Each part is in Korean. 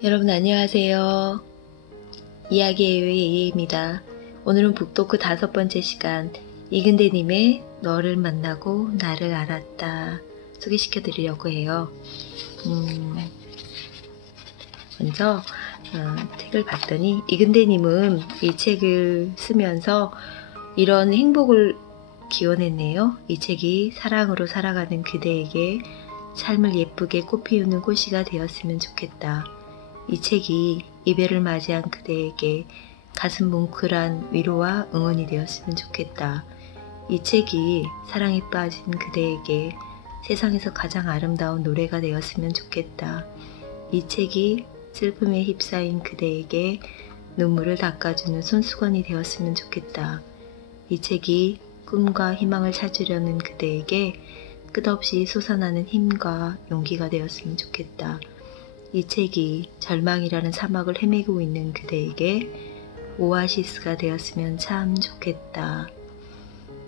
여러분 안녕하세요. 이야기의 예입니다. 오늘은 북토크 5번째 시간 이근대님의 너를 만나고 나를 알았다 소개시켜 드리려고 해요. 먼저 책을 봤더니 이근대님은 이 책을 쓰면서 이런 행복을 기원했네요. 이 책이 사랑으로 살아가는 그대에게 삶을 예쁘게 꽃피우는 꽃이가 되었으면 좋겠다. 이 책이 이별을 맞이한 그대에게 가슴 뭉클한 위로와 응원이 되었으면 좋겠다. 이 책이 사랑에 빠진 그대에게 세상에서 가장 아름다운 노래가 되었으면 좋겠다. 이 책이 슬픔에 휩싸인 그대에게 눈물을 닦아주는 손수건이 되었으면 좋겠다. 이 책이 꿈과 희망을 찾으려는 그대에게 끝없이 솟아나는 힘과 용기가 되었으면 좋겠다. 이 책이 절망이라는 사막을 헤매고 있는 그대에게 오아시스가 되었으면 참 좋겠다.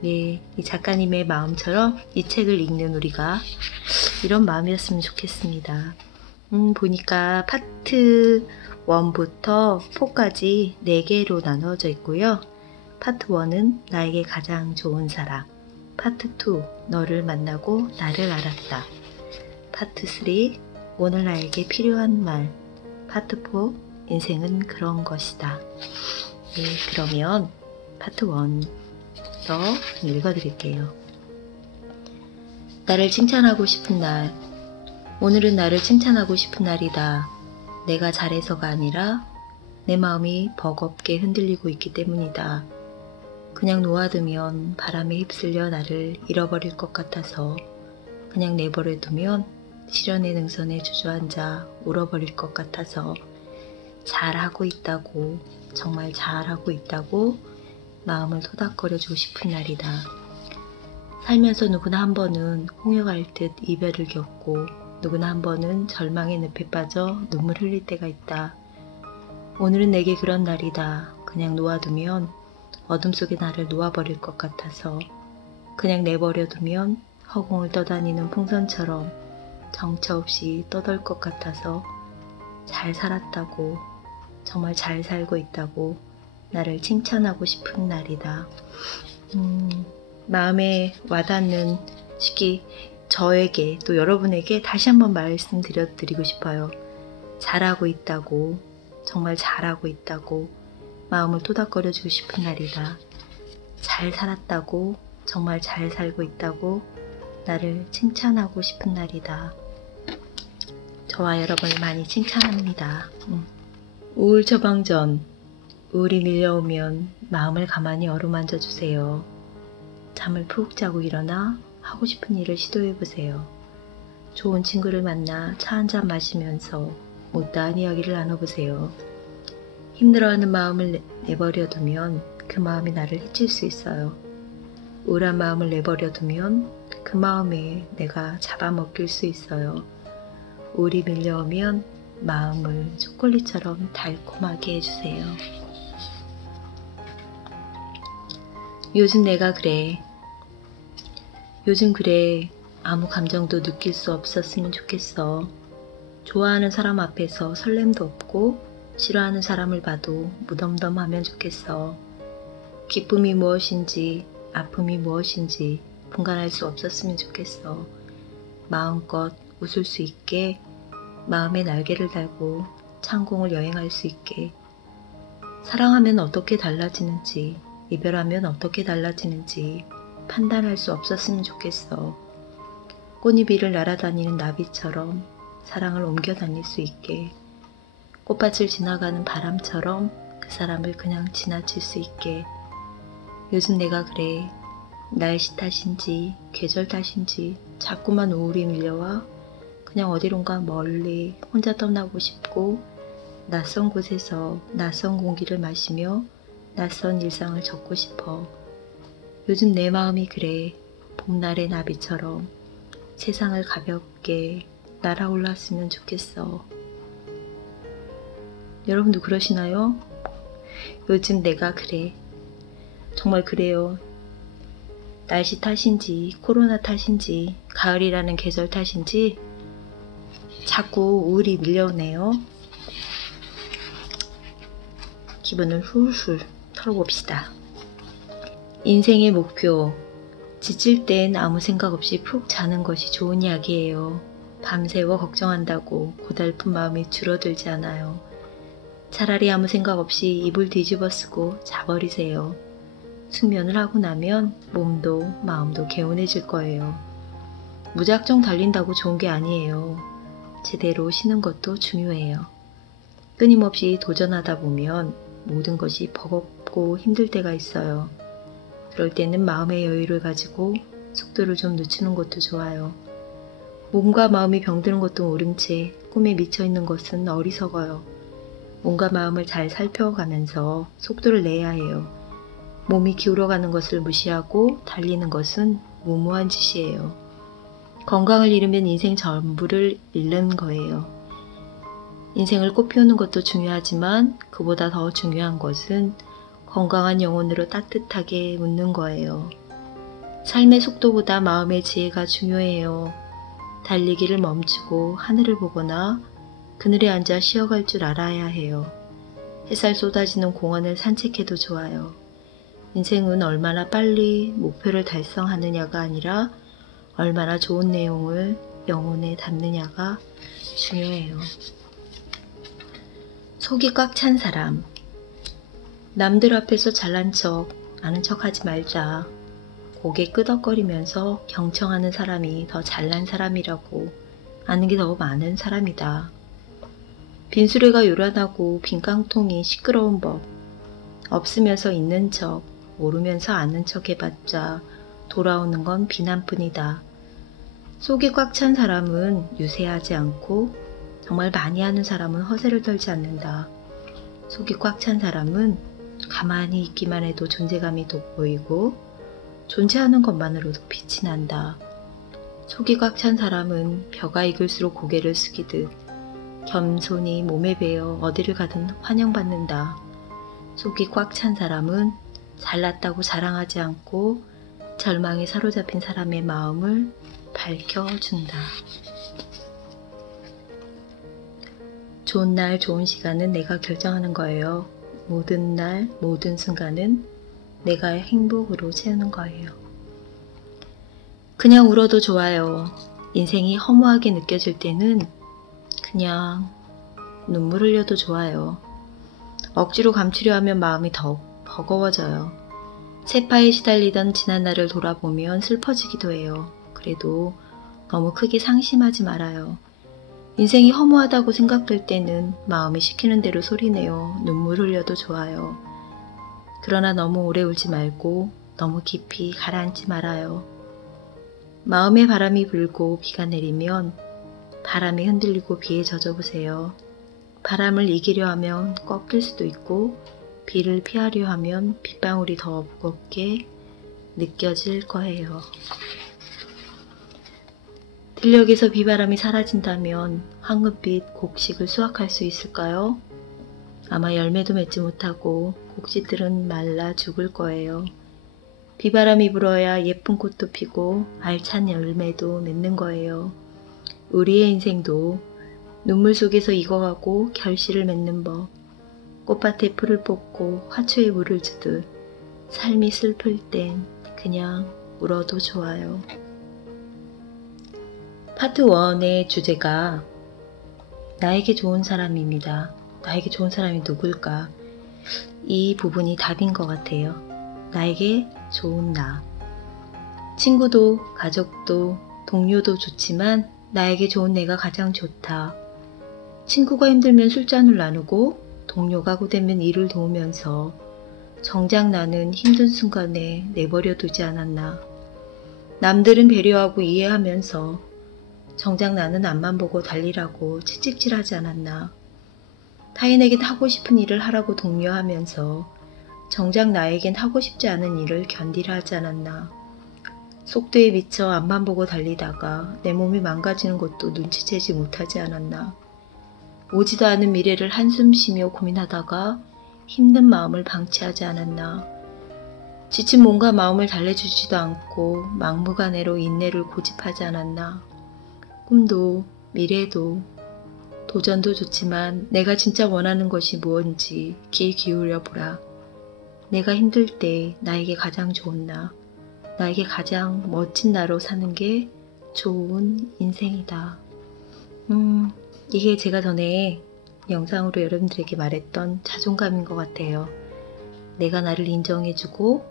네, 이 작가님의 마음처럼 이 책을 읽는 우리가 이런 마음이었으면 좋겠습니다. 보니까 파트 1부터 4까지 4개로 나누어져 있고요. 파트 1은 나에게 가장 좋은 사람, 파트 2 너를 만나고 나를 알았다, 파트 3 오늘 나에게 필요한 말, 파트 4 인생은 그런 것이다. 네, 그러면 파트 1부터 읽어드릴게요. 나를 칭찬하고 싶은 날. 오늘은 나를 칭찬하고 싶은 날이다. 내가 잘해서가 아니라 내 마음이 버겁게 흔들리고 있기 때문이다. 그냥 놓아두면 바람에 휩쓸려 나를 잃어버릴 것 같아서 그냥 내버려두면 시련의 능선에 주저앉아 울어버릴 것 같아서 잘하고 있다고, 정말 잘하고 있다고 마음을 토닥거려주고 싶은 날이다. 살면서 누구나 한 번은 홍역할 듯 이별을 겪고 누구나 한 번은 절망의 늪에 빠져 눈물 흘릴 때가 있다. 오늘은 내게 그런 날이다. 그냥 놓아두면 어둠 속에 나를 놓아버릴 것 같아서 그냥 내버려두면 허공을 떠다니는 풍선처럼 정처 없이 떠돌 것 같아서 잘 살았다고, 정말 잘 살고 있다고 나를 칭찬하고 싶은 날이다. 마음에 와닿는 시기 저에게 또 여러분에게 다시 한번 말씀드리고 싶어요. 잘하고 있다고, 정말 잘하고 있다고 마음을 토닥거려주고 싶은 날이다. 잘 살았다고, 정말 잘 살고 있다고 나를 칭찬하고 싶은 날이다. 저와 여러분을 많이 칭찬합니다. 우울 처방 전. 우울이 밀려오면 마음을 가만히 어루만져 주세요. 잠을 푹 자고 일어나 하고 싶은 일을 시도해보세요. 좋은 친구를 만나 차 한잔 마시면서 못다한 이야기를 나눠보세요. 힘들어하는 마음을 내버려두면 그 마음이 나를 해칠 수 있어요. 우울한 마음을 내버려두면 그 마음에 내가 잡아먹힐 수 있어요. 우울이 밀려오면 마음을 초콜릿처럼 달콤하게 해주세요. 요즘 내가 그래. 요즘 그래. 아무 감정도 느낄 수 없었으면 좋겠어. 좋아하는 사람 앞에서 설렘도 없고 싫어하는 사람을 봐도 무덤덤하면 좋겠어. 기쁨이 무엇인지 아픔이 무엇인지 분간할 수 없었으면 좋겠어. 마음껏 웃을 수 있게, 마음에 날개를 달고 창공을 여행할 수 있게, 사랑하면 어떻게 달라지는지, 이별하면 어떻게 달라지는지 판단할 수 없었으면 좋겠어. 꽃잎 위를 날아다니는 나비처럼 사랑을 옮겨 다닐 수 있게, 꽃밭을 지나가는 바람처럼 그 사람을 그냥 지나칠 수 있게. 요즘 내가 그래. 날씨 탓인지 계절 탓인지 자꾸만 우울이 밀려와 그냥 어디론가 멀리 혼자 떠나고 싶고 낯선 곳에서 낯선 공기를 마시며 낯선 일상을 적고 싶어. 요즘 내 마음이 그래. 봄날의 나비처럼 세상을 가볍게 날아올랐으면 좋겠어. 여러분도 그러시나요? 요즘 내가 그래. 정말 그래요. 날씨 탓인지 코로나 탓인지 가을이라는 계절 탓인지 자꾸 우울이 밀려오네요. 기분을 훌훌 털어봅시다. 인생의 목표. 지칠 땐 아무 생각 없이 푹 자는 것이 좋은 약이에요. 밤새워 걱정한다고 고달픈 마음이 줄어들지 않아요. 차라리 아무 생각 없이 이불 뒤집어 쓰고 자버리세요. 숙면을 하고 나면 몸도 마음도 개운해질 거예요. 무작정 달린다고 좋은 게 아니에요. 제대로 쉬는 것도 중요해요. 끊임없이 도전하다 보면 모든 것이 버겁고 힘들 때가 있어요. 그럴 때는 마음의 여유를 가지고 속도를 좀 늦추는 것도 좋아요. 몸과 마음이 병드는 것도 모른 채 꿈에 미쳐있는 것은 어리석어요. 몸과 마음을 잘 살펴가면서 속도를 내야 해요. 몸이 기울어가는 것을 무시하고 달리는 것은 무모한 짓이에요. 건강을 잃으면 인생 전부를 잃는 거예요. 인생을 꽃피우는 것도 중요하지만 그보다 더 중요한 것은 건강한 영혼으로 따뜻하게 웃는 거예요. 삶의 속도보다 마음의 지혜가 중요해요. 달리기를 멈추고 하늘을 보거나 그늘에 앉아 쉬어갈 줄 알아야 해요. 햇살 쏟아지는 공원을 산책해도 좋아요. 인생은 얼마나 빨리 목표를 달성하느냐가 아니라 얼마나 좋은 내용을 영혼에 담느냐가 중요해요. 속이 꽉 찬 사람. 남들 앞에서 잘난 척, 아는 척 하지 말자. 고개 끄덕거리면서 경청하는 사람이 더 잘난 사람이라고 아는 게 더 많은 사람이다. 빈수레가 요란하고 빈 깡통이 시끄러운 법. 없으면서 있는 척, 모르면서 아는 척 해봤자 돌아오는 건 비난뿐이다. 속이 꽉 찬 사람은 유세하지 않고 정말 많이 하는 사람은 허세를 떨지 않는다. 속이 꽉 찬 사람은 가만히 있기만 해도 존재감이 돋보이고 존재하는 것만으로도 빛이 난다. 속이 꽉 찬 사람은 벼가 익을수록 고개를 숙이듯 겸손히 몸에 배어 어디를 가든 환영받는다. 속이 꽉 찬 사람은 잘났다고 자랑하지 않고 절망에 사로잡힌 사람의 마음을 밝혀준다. 좋은 날, 좋은 시간은 내가 결정하는 거예요. 모든 날, 모든 순간은 내가 행복으로 채우는 거예요. 그냥 울어도 좋아요. 인생이 허무하게 느껴질 때는 그냥 눈물 흘려도 좋아요. 억지로 감추려 하면 마음이 더 버거워져요. 세파에 시달리던 지난 날을 돌아보면 슬퍼지기도 해요. 그래도 너무 크게 상심하지 말아요. 인생이 허무하다고 생각될 때는 마음이 시키는 대로 소리내어 눈물 흘려도 좋아요. 그러나 너무 오래 울지 말고 너무 깊이 가라앉지 말아요. 마음에 바람이 불고 비가 내리면 바람에 흔들리고 비에 젖어보세요. 바람을 이기려 하면 꺾일 수도 있고 비를 피하려 하면 빗방울이 더 무겁게 느껴질 거예요. 들녘에서 비바람이 사라진다면 황금빛 곡식을 수확할 수 있을까요? 아마 열매도 맺지 못하고 곡식들은 말라 죽을 거예요. 비바람이 불어야 예쁜 꽃도 피고 알찬 열매도 맺는 거예요. 우리의 인생도 눈물 속에서 익어가고 결실을 맺는 법. 꽃밭에 풀을 뽑고 화초에 물을 주듯 삶이 슬플 땐 그냥 울어도 좋아요. 파트 1의 주제가 나에게 좋은 사람입니다. 나에게 좋은 사람이 누굴까? 이 부분이 답인 것 같아요. 나에게 좋은 나. 친구도 가족도 동료도 좋지만 나에게 좋은 내가 가장 좋다. 친구가 힘들면 술잔을 나누고 동료가 고되면 일을 도우면서 정작 나는 힘든 순간에 내버려 두지 않았나. 남들은 배려하고 이해하면서 정작 나는 앞만 보고 달리라고 채찍질하지 않았나. 타인에겐 하고 싶은 일을 하라고 독려하면서 정작 나에겐 하고 싶지 않은 일을 견디라 하지 않았나. 속도에 미쳐 앞만 보고 달리다가 내 몸이 망가지는 것도 눈치채지 못하지 않았나. 오지도 않은 미래를 한숨 쉬며 고민하다가 힘든 마음을 방치하지 않았나. 지친 몸과 마음을 달래주지도 않고 막무가내로 인내를 고집하지 않았나. 꿈도 미래도 도전도 좋지만 내가 진짜 원하는 것이 무엇인지 귀 기울여 보라. 내가 힘들 때 나에게 가장 좋은 나, 나에게 가장 멋진 나로 사는 게 좋은 인생이다. 이게 제가 전에 영상으로 여러분들에게 말했던 자존감인 것 같아요. 내가 나를 인정해주고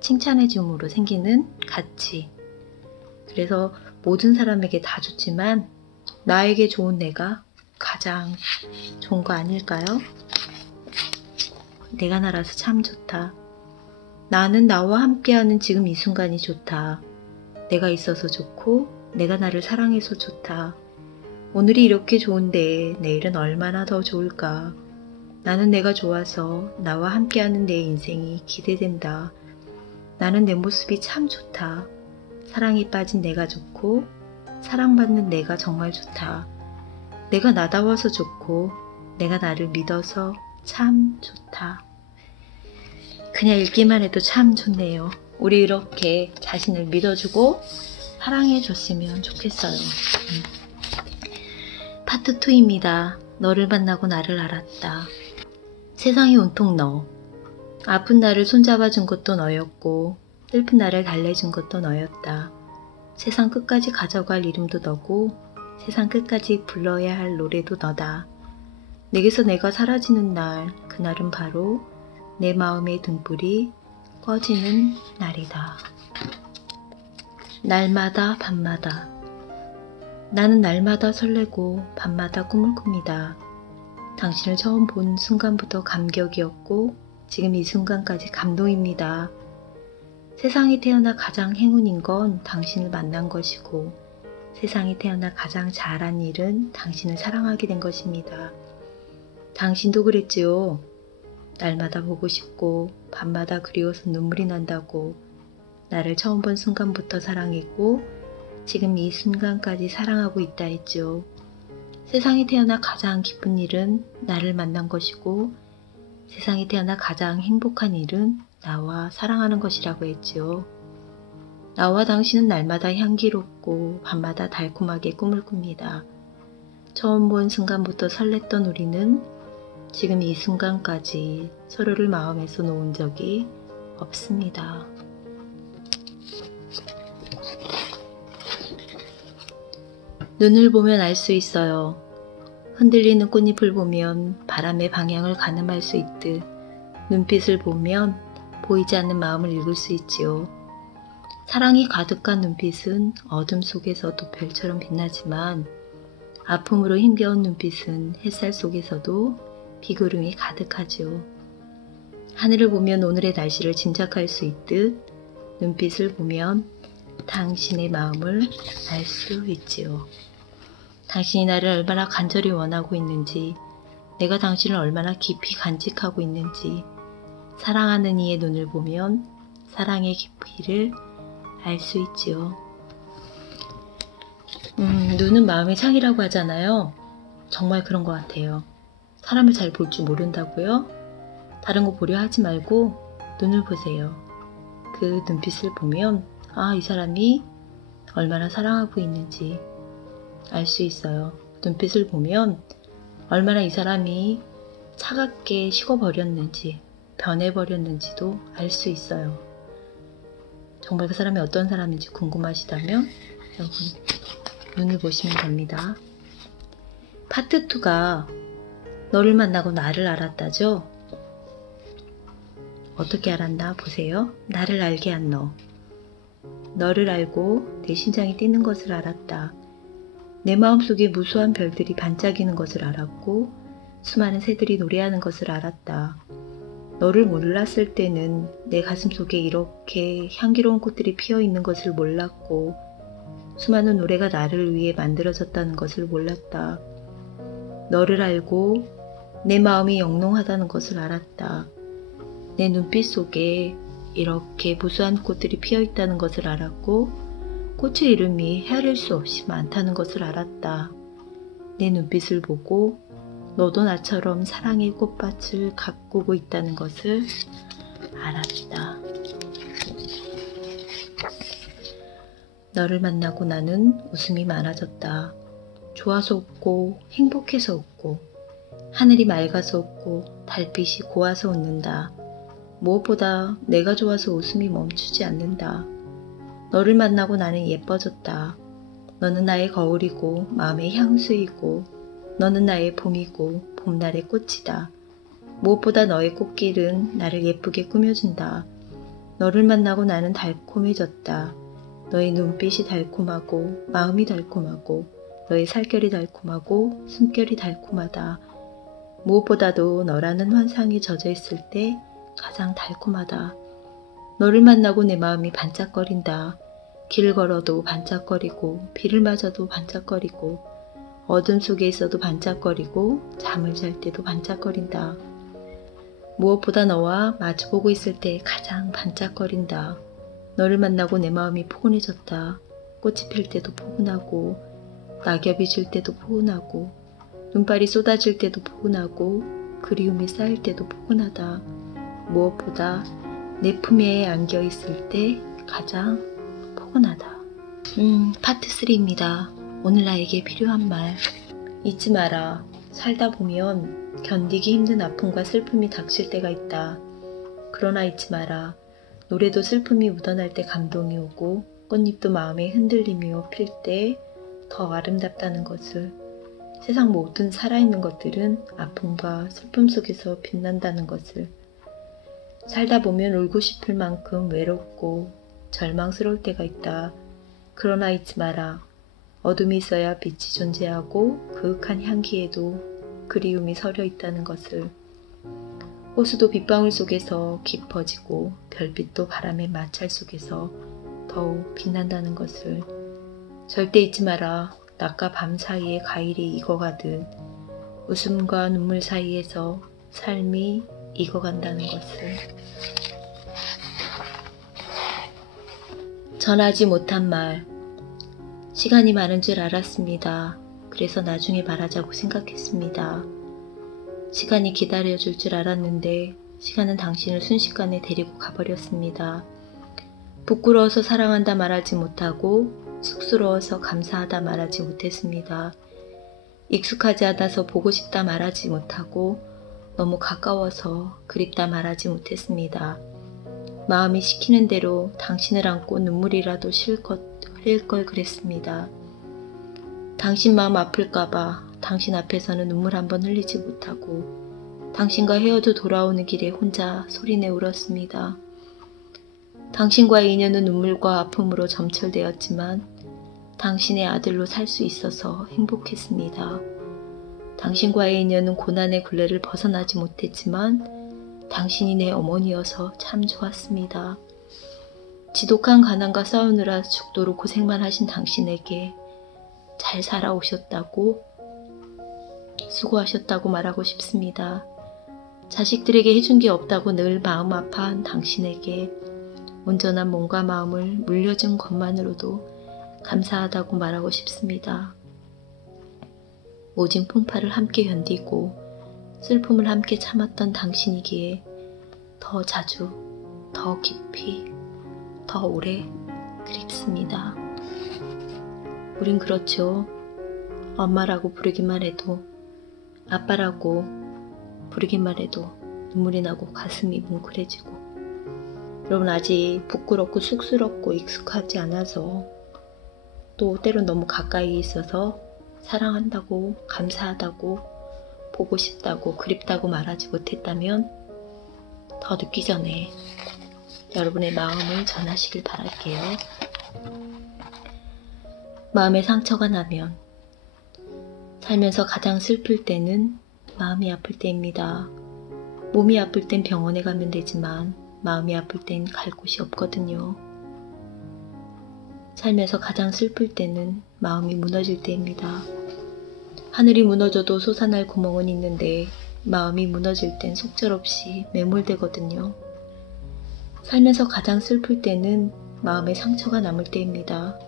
칭찬해줌으로 생기는 가치. 그래서 모든 사람에게 다 좋지만 나에게 좋은 내가 가장 좋은 거 아닐까요? 내가 나라서 참 좋다. 나는 나와 함께하는 지금 이 순간이 좋다. 내가 있어서 좋고 내가 나를 사랑해서 좋다. 오늘이 이렇게 좋은데 내일은 얼마나 더 좋을까. 나는 내가 좋아서 나와 함께하는 내 인생이 기대된다. 나는 내 모습이 참 좋다. 사랑에 빠진 내가 좋고 사랑받는 내가 정말 좋다. 내가 나다워서 좋고 내가 나를 믿어서 참 좋다. 그냥 읽기만 해도 참 좋네요. 우리 이렇게 자신을 믿어주고 사랑해줬으면 좋겠어요. 파트 2입니다. 너를 만나고 나를 알았다. 세상이 온통 너. 아픈 나를 손잡아준 것도 너였고 슬픈 나를 달래준 것도 너였다. 세상 끝까지 가져갈 이름도 너고 세상 끝까지 불러야 할 노래도 너다. 내게서 내가 사라지는 날, 그날은 바로 내 마음의 등불이 꺼지는 날이다. 날마다 밤마다. 나는 날마다 설레고 밤마다 꿈을 꿉니다. 당신을 처음 본 순간부터 감격이었고 지금 이 순간까지 감동입니다. 세상에 태어나 가장 행운인 건 당신을 만난 것이고 세상에 태어나 가장 잘한 일은 당신을 사랑하게 된 것입니다. 당신도 그랬지요. 날마다 보고 싶고 밤마다 그리워서 눈물이 난다고 나를 처음 본 순간부터 사랑했고 지금 이 순간까지 사랑하고 있다 했죠. 세상에 태어나 가장 기쁜 일은 나를 만난 것이고 세상에 태어나 가장 행복한 일은 나와 사랑하는 것이라고 했지요. 나와 당신은 날마다 향기롭고 밤마다 달콤하게 꿈을 꿉니다. 처음 본 순간부터 설렜던 우리는 지금 이 순간까지 서로를 마음에서 놓은 적이 없습니다. 눈을 보면 알 수 있어요. 흔들리는 꽃잎을 보면 바람의 방향을 가늠할 수 있듯 눈빛을 보면 보이지 않는 마음을 읽을 수 있지요. 사랑이 가득한 눈빛은 어둠 속에서도 별처럼 빛나지만 아픔으로 힘겨운 눈빛은 햇살 속에서도 비구름이 가득하지요. 하늘을 보면 오늘의 날씨를 짐작할 수 있듯 눈빛을 보면 당신의 마음을 알 수 있지요. 당신이 나를 얼마나 간절히 원하고 있는지, 내가 당신을 얼마나 깊이 간직하고 있는지, 사랑하는 이의 눈을 보면 사랑의 깊이를 알 수 있지요. 눈은 마음의 창이라고 하잖아요. 정말 그런 것 같아요. 사람을 잘 볼 줄 모른다고요? 다른 거 보려 하지 말고 눈을 보세요. 그 눈빛을 보면 이 사람이 얼마나 사랑하고 있는지 알 수 있어요. 눈빛을 보면 얼마나 이 사람이 차갑게 식어버렸는지 변해버렸는지도 알 수 있어요. 정말 그 사람이 어떤 사람인지 궁금하시다면 여러분 눈을 보시면 됩니다. 파트 2가 너를 만나고 나를 알았다죠? 어떻게 알았나 보세요. 나를 알게 한 너. 너를 알고 내 심장이 뛰는 것을 알았다. 내 마음속에 무수한 별들이 반짝이는 것을 알았고 수많은 새들이 노래하는 것을 알았다. 너를 몰랐을 때는 내 가슴속에 이렇게 향기로운 꽃들이 피어있는 것을 몰랐고 수많은 노래가 나를 위해 만들어졌다는 것을 몰랐다. 너를 알고 내 마음이 영롱하다는 것을 알았다. 내 눈빛 속에 이렇게 무수한 꽃들이 피어있다는 것을 알았고 꽃의 이름이 헤아릴 수 없이 많다는 것을 알았다. 내 눈빛을 보고 너도 나처럼 사랑의 꽃밭을 가꾸고 있다는 것을 알았다. 너를 만나고 나는 웃음이 많아졌다. 좋아서 웃고 행복해서 웃고 하늘이 맑아서 웃고 달빛이 고와서 웃는다. 무엇보다 내가 좋아서 웃음이 멈추지 않는다. 너를 만나고 나는 예뻐졌다. 너는 나의 거울이고 마음의 향수이고 너는 나의 봄이고 봄날의 꽃이다. 무엇보다 너의 꽃길은 나를 예쁘게 꾸며준다. 너를 만나고 나는 달콤해졌다. 너의 눈빛이 달콤하고 마음이 달콤하고 너의 살결이 달콤하고 숨결이 달콤하다. 무엇보다도 너라는 환상에 젖어 있을 때 가장 달콤하다. 너를 만나고 내 마음이 반짝거린다. 길을 걸어도 반짝거리고 비를 맞아도 반짝거리고 어둠 속에 있어도 반짝거리고 잠을 잘 때도 반짝거린다. 무엇보다 너와 마주보고 있을 때 가장 반짝거린다. 너를 만나고 내 마음이 포근해졌다. 꽃이 필 때도 포근하고 낙엽이 질 때도 포근하고 눈발이 쏟아질 때도 포근하고 그리움이 쌓일 때도 포근하다. 무엇보다 내 품에 안겨 있을 때 가장 포근하다. 파트 3입니다. 오늘 나에게 필요한 말. 잊지 마라. 살다 보면 견디기 힘든 아픔과 슬픔이 닥칠 때가 있다. 그러나 잊지 마라. 노래도 슬픔이 묻어날 때 감동이 오고 꽃잎도 마음에 흔들림이어 필 때 더 아름답다는 것을. 세상 모든 살아있는 것들은 아픔과 슬픔 속에서 빛난다는 것을. 살다 보면 울고 싶을 만큼 외롭고 절망스러울 때가 있다. 그러나 잊지 마라. 어둠이 있어야 빛이 존재하고 그윽한 향기에도 그리움이 서려 있다는 것을. 호수도 빗방울 속에서 깊어지고 별빛도 바람의 마찰 속에서 더욱 빛난다는 것을. 절대 잊지 마라. 낮과 밤 사이에 가일이 익어가듯 웃음과 눈물 사이에서 삶이 익어간다는 것을. 전하지 못한 말. 시간이 많은 줄 알았습니다. 그래서 나중에 말하자고 생각했습니다. 시간이 기다려줄 줄 알았는데 시간은 당신을 순식간에 데리고 가버렸습니다. 부끄러워서 사랑한다 말하지 못하고 쑥스러워서 감사하다 말하지 못했습니다. 익숙하지 않아서 보고 싶다 말하지 못하고 너무 가까워서 그립다 말하지 못했습니다. 마음이 시키는 대로 당신을 안고 눈물이라도 실컷 흘릴 걸 그랬습니다. 당신 마음 아플까봐 당신 앞에서는 눈물 한 번 흘리지 못하고 당신과 헤어져 돌아오는 길에 혼자 소리내 울었습니다. 당신과의 인연은 눈물과 아픔으로 점철되었지만 당신의 아들로 살 수 있어서 행복했습니다. 당신과의 인연은 고난의 굴레를 벗어나지 못했지만 당신이 내 어머니여서 참 좋았습니다. 지독한 가난과 싸우느라 죽도록 고생만 하신 당신에게 잘 살아오셨다고, 수고하셨다고 말하고 싶습니다. 자식들에게 해준 게 없다고 늘 마음 아파한 당신에게 온전한 몸과 마음을 물려준 것만으로도 감사하다고 말하고 싶습니다. 모진 풍파를 함께 견디고 슬픔을 함께 참았던 당신이기에 더 자주, 더 깊이, 더 오래 그립습니다. 우린 그렇죠. 엄마라고 부르기만 해도, 아빠라고 부르기만 해도 눈물이 나고 가슴이 뭉클해지고. 여러분, 아직 부끄럽고 쑥스럽고 익숙하지 않아서, 또 때론 너무 가까이 있어서 사랑한다고, 감사하다고, 보고 싶다고, 그립다고 말하지 못했다면 더 늦기 전에 여러분의 마음을 전하시길 바랄게요. 마음에 상처가 나면, 살면서 가장 슬플 때는 마음이 아플 때입니다. 몸이 아플 땐 병원에 가면 되지만 마음이 아플 땐 갈 곳이 없거든요. 살면서 가장 슬플 때는 마음이 무너질 때입니다. 하늘이 무너져도 솟아날 구멍은 있는데 마음이 무너질 땐 속절없이 매몰되거든요. 살면서 가장 슬플 때는 마음에 상처가 남을 때입니다.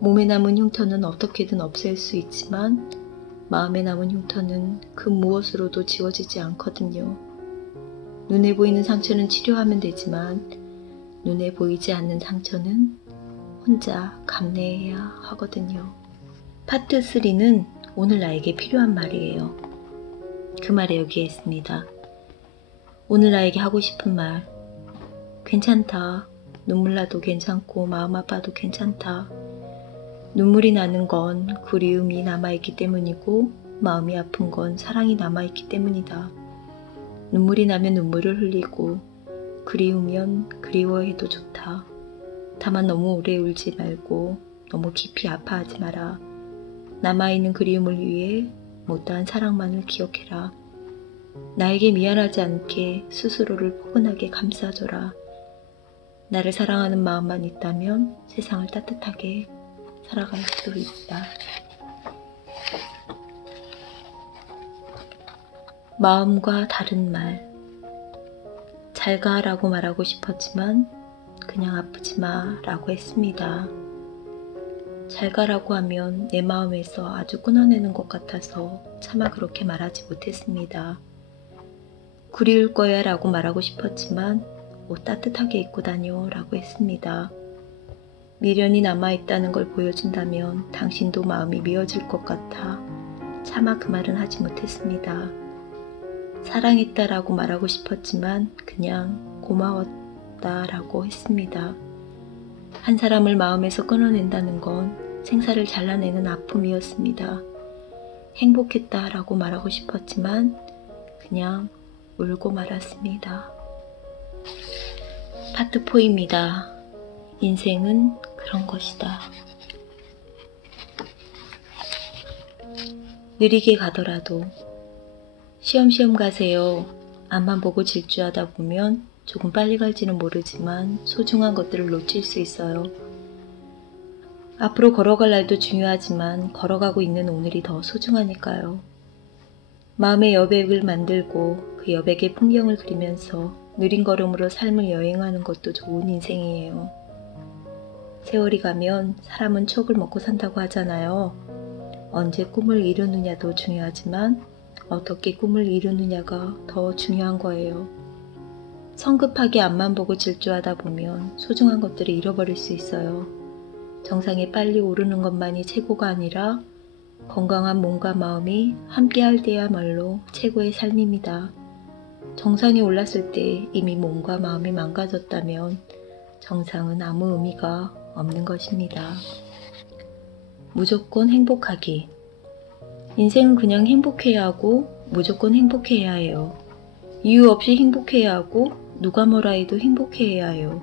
몸에 남은 흉터는 어떻게든 없앨 수 있지만 마음에 남은 흉터는 그 무엇으로도 지워지지 않거든요. 눈에 보이는 상처는 치료하면 되지만 눈에 보이지 않는 상처는 혼자 감내해야 하거든요. 파트 3는 오늘 나에게 필요한 말이에요. 그 말이 여기에 있습니다. 오늘 나에게 하고 싶은 말. 괜찮다. 눈물 나도 괜찮고 마음 아파도 괜찮다. 눈물이 나는 건 그리움이 남아있기 때문이고 마음이 아픈 건 사랑이 남아있기 때문이다. 눈물이 나면 눈물을 흘리고 그리우면 그리워해도 좋다. 다만 너무 오래 울지 말고 너무 깊이 아파하지 마라. 남아있는 그리움을 위해 못다한 사랑만을 기억해라. 나에게 미안하지 않게 스스로를 포근하게 감싸줘라. 나를 사랑하는 마음만 있다면 세상을 따뜻하게 살아갈 수 있다. 마음과 다른 말. 잘 가라고 말하고 싶었지만 그냥 아프지 마 라고 했습니다. 잘 가라고 하면 내 마음에서 아주 끊어내는 것 같아서 차마 그렇게 말하지 못했습니다. 그리울 거야 라고 말하고 싶었지만 옷 따뜻하게 입고 다녀 라고 했습니다. 미련이 남아있다는 걸 보여준다면 당신도 마음이 미어질 것 같아 차마 그 말은 하지 못했습니다. 사랑했다 라고 말하고 싶었지만 그냥 고마웠다 라고 했습니다. 한 사람을 마음에서 끊어낸다는 건 생사를 잘라내는 아픔이었습니다. 행복했다 라고 말하고 싶었지만 그냥 울고 말았습니다. 파트 4입니다. 인생은 그런 것이다. 느리게 가더라도 쉬엄쉬엄 가세요. 앞만 보고 질주하다 보면 조금 빨리 갈지는 모르지만 소중한 것들을 놓칠 수 있어요. 앞으로 걸어갈 날도 중요하지만 걸어가고 있는 오늘이 더 소중하니까요. 마음의 여백을 만들고 그 여백의 풍경을 그리면서 느린 걸음으로 삶을 여행하는 것도 좋은 인생이에요. 세월이 가면 사람은 추억을 먹고 산다고 하잖아요. 언제 꿈을 이루느냐도 중요하지만 어떻게 꿈을 이루느냐가 더 중요한 거예요. 성급하게 앞만 보고 질주하다 보면 소중한 것들을 잃어버릴 수 있어요. 정상에 빨리 오르는 것만이 최고가 아니라 건강한 몸과 마음이 함께할 때야말로 최고의 삶입니다. 정상에 올랐을 때 이미 몸과 마음이 망가졌다면 정상은 아무 의미가 없는 것입니다. 무조건 행복하기. 인생은 그냥 행복해야 하고 무조건 행복해야 해요. 이유 없이 행복해야 하고 누가 뭐라 해도 행복해야 해요.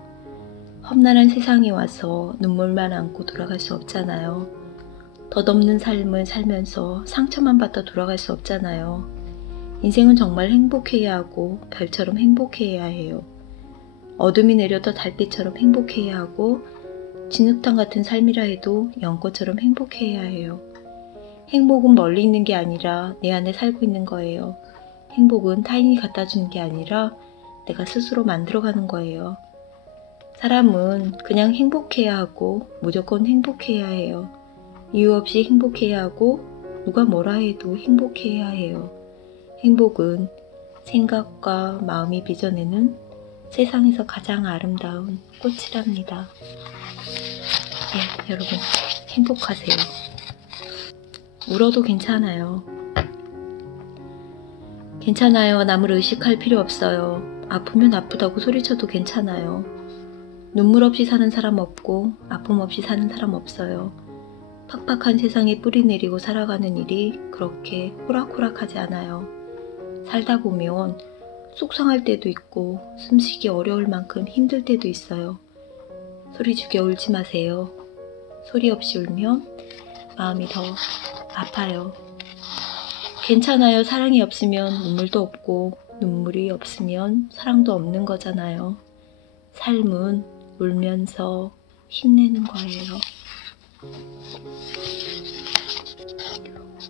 험난한 세상에 와서 눈물만 안고 돌아갈 수 없잖아요. 덧없는 삶을 살면서 상처만 받다 돌아갈 수 없잖아요. 인생은 정말 행복해야 하고 별처럼 행복해야 해요. 어둠이 내려도 달빛처럼 행복해야 하고 진흙탕 같은 삶이라 해도 연꽃처럼 행복해야 해요. 행복은 멀리 있는 게 아니라 내 안에 살고 있는 거예요. 행복은 타인이 갖다 주는 게 아니라 내가 스스로 만들어가는 거예요. 사람은 그냥 행복해야 하고 무조건 행복해야 해요. 이유 없이 행복해야 하고 누가 뭐라 해도 행복해야 해요. 행복은 생각과 마음이 빚어내는 세상에서 가장 아름다운 꽃이랍니다. 예, 여러분 행복하세요. 울어도 괜찮아요. 괜찮아요. 남을 의식할 필요 없어요. 아프면 아프다고 소리쳐도 괜찮아요. 눈물 없이 사는 사람 없고 아픔 없이 사는 사람 없어요. 팍팍한 세상에 뿌리 내리고 살아가는 일이 그렇게 호락호락하지 않아요. 살다 보면 속상할 때도 있고 숨쉬기 어려울 만큼 힘들 때도 있어요. 소리 죽여 울지 마세요. 소리 없이 울면 마음이 더 아파요. 괜찮아요. 사랑이 없으면 눈물도 없고 눈물이 없으면 사랑도 없는 거잖아요. 삶은 울면서 힘내는 거예요.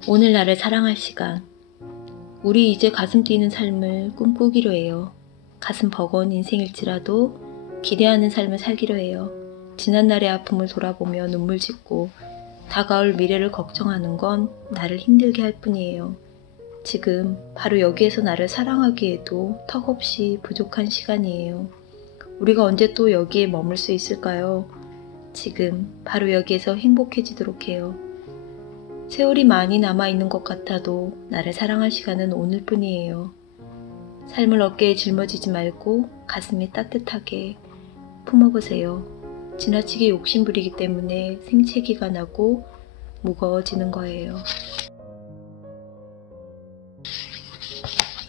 오늘 나를 사랑할 시간. 우리 이제 가슴 뛰는 삶을 꿈꾸기로 해요. 가슴 버거운 인생일지라도 기대하는 삶을 살기로 해요. 지난날의 아픔을 돌아보며 눈물 짓고 다가올 미래를 걱정하는 건 나를 힘들게 할 뿐이에요. 지금 바로 여기에서 나를 사랑하기에도 턱없이 부족한 시간이에요. 우리가 언제 또 여기에 머물 수 있을까요? 지금 바로 여기에서 행복해지도록 해요. 세월이 많이 남아있는 것 같아도 나를 사랑할 시간은 오늘뿐이에요. 삶을 어깨에 짊어지지 말고 가슴에 따뜻하게 품어보세요. 지나치게 욕심부리기 때문에 생채기가 나고 무거워지는 거예요.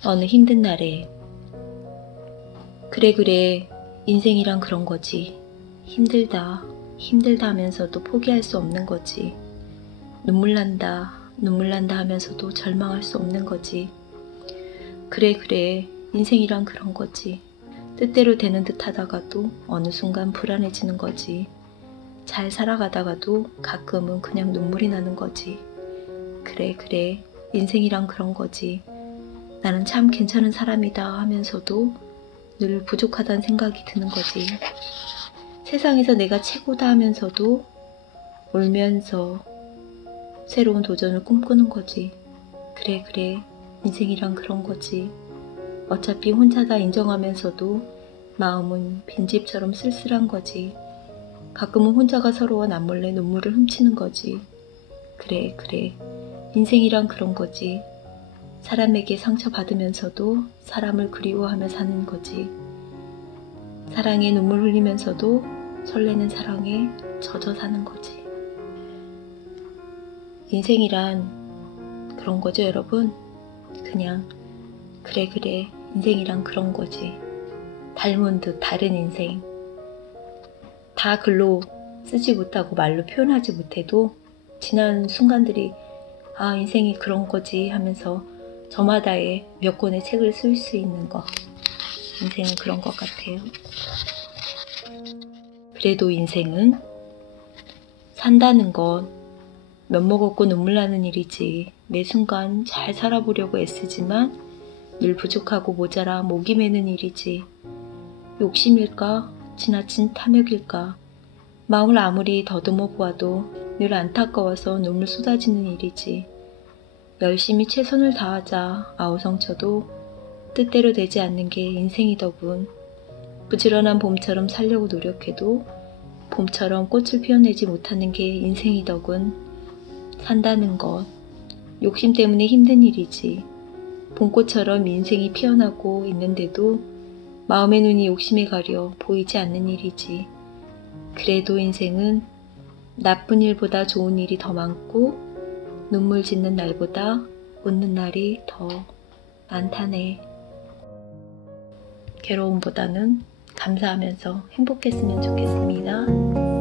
어느 힘든 날에 그래 인생이란 그런 거지. 힘들다 하면서도 포기할 수 없는 거지. 눈물 난다 하면서도 절망할 수 없는 거지. 그래 인생이란 그런 거지. 뜻대로 되는 듯 하다가도 어느 순간 불안해지는 거지. 잘 살아가다가도 가끔은 그냥 눈물이 나는 거지. 그래 인생이란 그런 거지. 나는 참 괜찮은 사람이다 하면서도 늘 부족하다는 생각이 드는 거지. 세상에서 내가 최고다 하면서도 울면서 새로운 도전을 꿈꾸는 거지. 그래 인생이란 그런 거지. 어차피 혼자다 인정하면서도 마음은 빈집처럼 쓸쓸한 거지. 가끔은 혼자가 서러워 남몰래 눈물을 훔치는 거지. 그래 인생이란 그런 거지. 사람에게 상처받으면서도 사람을 그리워하며 사는 거지. 사랑에 눈물 흘리면서도 설레는 사랑에 젖어 사는 거지. 인생이란 그런 거죠, 여러분. 그냥 그래 인생이란 그런 거지. 닮은 듯 다른 인생. 다 글로 쓰지 못하고 말로 표현하지 못해도 지난 순간들이 아 인생이 그런 거지 하면서 저마다의 몇 권의 책을 쓸 수 있는 거. 인생은 그런 것 같아요. 그래도 인생은 산다는 건 면목 없고 눈물 나는 일이지. 매 순간 잘 살아보려고 애쓰지만 늘 부족하고 모자라 목이 메는 일이지. 욕심일까? 지나친 탐욕일까? 마음을 아무리 더듬어 보아도 늘 안타까워서 눈물 쏟아지는 일이지. 열심히 최선을 다하자 아우성쳐도 뜻대로 되지 않는 게 인생이더군. 부지런한 봄처럼 살려고 노력해도 봄처럼 꽃을 피워내지 못하는 게 인생이더군. 산다는 것, 욕심 때문에 힘든 일이지. 봄꽃처럼 인생이 피어나고 있는데도 마음의 눈이 욕심에 가려 보이지 않는 일이지. 그래도 인생은 나쁜 일보다 좋은 일이 더 많고 눈물 짓는 날보다 웃는 날이 더 많다네. 괴로움보다는 감사하면서 행복했으면 좋겠습니다.